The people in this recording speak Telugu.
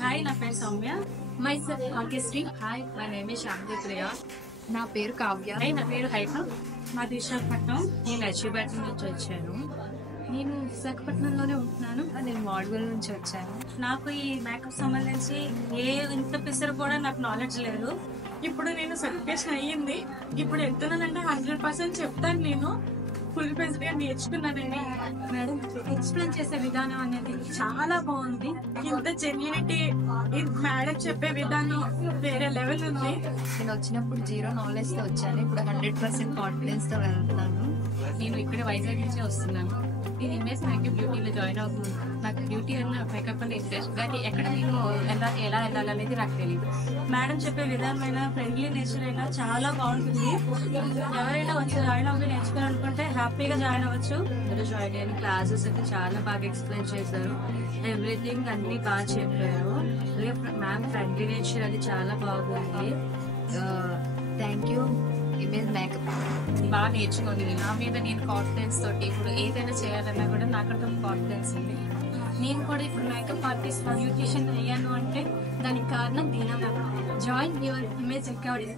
హాయ్, నా పేరు Soumya. Myself Bhagyashree. Hi, my name is Shanti Priya. నా పేరు కావ్య. హాయ్, నా పేరు హైమ. మాది విశాఖపట్నం. నేను లక్ష్మీపట్నం నుంచి వచ్చాను. నేను విశాఖపట్నంలోనే ఉంటున్నాను. నేను మాడ్యూల్ నుంచి వచ్చాను. నాకు ఈ మేకప్ సంబంధించి ఇంత పిసరు కూడా నాకు నాలెడ్జ్ లేదు. ఇప్పుడు నేను సర్టిఫికేషన్ అయ్యింది. ఇప్పుడు ఎంతున్నానంటే 100% చెప్తాను. నేను ఫుల్ పేజ్ గా నేర్చుకున్నానని. మేడం ఎక్స్ప్లెయిన్ చేసే విధానం అనేది చాలా బాగుంది. ఇంత జెన్యూనిటీ మేడం చెప్పే విధానం వేరే లెవెల్ ఉంది. నేను వచ్చినప్పుడు 0 నాలెడ్జ్ తో వచ్చాను. ఇప్పుడు 100% కాన్ఫిడెన్స్ తో వెళ్తున్నాను. నేను ఇక్కడ వైజాగ్ నుంచి వస్తున్నాను. నేను ఇమేజ్ మేకప్ బ్యూటీలో జాయిన్ అవుతున్నాను. నాకు బ్యూటీ అన్న మేకప్ అన్న ఇంట్రెస్ట్, కానీ ఎక్కడ నేను ఎలా వెళ్ళాలనేది నాకు తెలియదు. మేడం చెప్పే విధానమైన ఫ్రెండ్లీ నేచర్ అయినా చాలా బాగుంటుంది. ఎవరైనా వచ్చి జాయిన్ అవ్వి నేర్చుకోవాలనుకుంటే హ్యాపీగా జాయిన్ అవ్వచ్చు. అందరూ జాయిన్ అయ్యాను. క్లాసెస్ అయితే చాలా బాగా ఎక్స్ప్లెయిన్ చేశారు. ఎవ్రీథింగ్ అన్ని బాగా చెప్పారు. మ్యామ్ ఫ్రెండ్లీ నేచర్ అది చాలా బాగుంది. Thank you image makeup. బాగా నేర్చుకోండి. నా మీద నేను కాన్ఫిడెన్స్ తోటి ఇప్పుడు ఏదైనా చేయాలన్నా కూడా నాకంటే కాన్ఫిడెన్స్ ఉంది. నేను కూడా ఇప్పుడు మేకప్ ఆర్టిస్ట్ బ్యూటిషియన్ అయ్యాను అంటే దానికి కారణం Deena ma'am. Join your image academy.